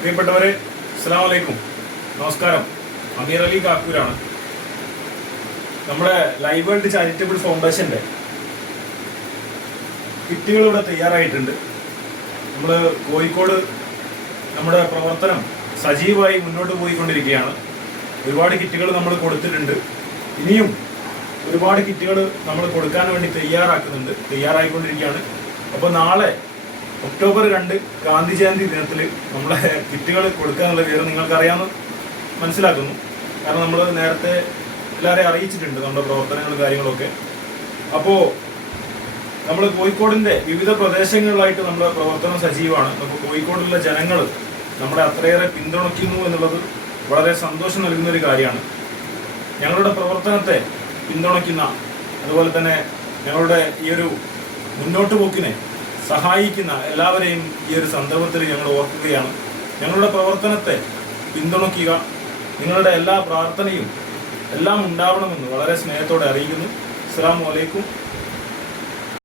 പ്രിയപ്പെട്ടവരെ, അസ്സലാമു അലൈക്കും, നമസ്കാരം. അമീർ അലി കാക്കൂരാണ്. നമ്മുടെ ലൈവ് വേൾഡ് ചാരിറ്റബിൾ ഫൗണ്ടേഷന്റെ കിറ്റുകൾ ഇവിടെ തയ്യാറായിട്ടുണ്ട്. നമ്മൾ കോഴിക്കോട് നമ്മുടെ പ്രവർത്തനം സജീവമായി മുന്നോട്ട് പോയിക്കൊണ്ടിരിക്കുകയാണ്. ഒരുപാട് കിറ്റുകൾ നമ്മൾ കൊടുത്തിട്ടുണ്ട്. ഇനിയും ഒരുപാട് കിറ്റുകൾ നമ്മൾ കൊടുക്കാൻ വേണ്ടി തയ്യാറായിക്കൊണ്ടിരിക്കുകയാണ്. അപ്പോൾ നാളെ ഒക്ടോബർ 2 ഗാന്ധി ജയന്തി ദിനത്തിൽ നമ്മളെ കിറ്റുകൾ കൊടുക്കുക എന്നുള്ള വിവരം നിങ്ങൾക്കറിയാമെന്ന് മനസ്സിലാക്കുന്നു. കാരണം നമ്മൾ നേരത്തെ എല്ലാവരെയും അറിയിച്ചിട്ടുണ്ട് നമ്മുടെ പ്രവർത്തനങ്ങളും കാര്യങ്ങളൊക്കെ. അപ്പോൾ നമ്മൾ കോഴിക്കോടിൻ്റെ വിവിധ പ്രദേശങ്ങളിലായിട്ട് നമ്മുടെ പ്രവർത്തനം സജീവമാണ്. അപ്പോൾ കോഴിക്കോടുള്ള ജനങ്ങൾ നമ്മളെ അത്രയേറെ പിന്തുണയ്ക്കുന്നു എന്നുള്ളത് വളരെ സന്തോഷം നൽകുന്നൊരു കാര്യമാണ്. ഞങ്ങളുടെ പ്രവർത്തനത്തെ പിന്തുണയ്ക്കുന്ന, അതുപോലെ തന്നെ ഞങ്ങളുടെ ഈ ഒരു മുന്നോട്ട് പോക്കിനെ സഹായിക്കുന്ന എല്ലാവരെയും ഈ ഒരു സന്ദർഭത്തിൽ ഞങ്ങൾ ഓർക്കുകയാണ്. ഞങ്ങളുടെ പ്രവർത്തനത്തെ പിന്തുണയ്ക്കുക, നിങ്ങളുടെ എല്ലാ പ്രാർത്ഥനയും എല്ലാം ഉണ്ടാവണമെന്ന് വളരെ സ്നേഹത്തോടെ അറിയിക്കുന്നു. അസ്സലാമു അലൈക്കും.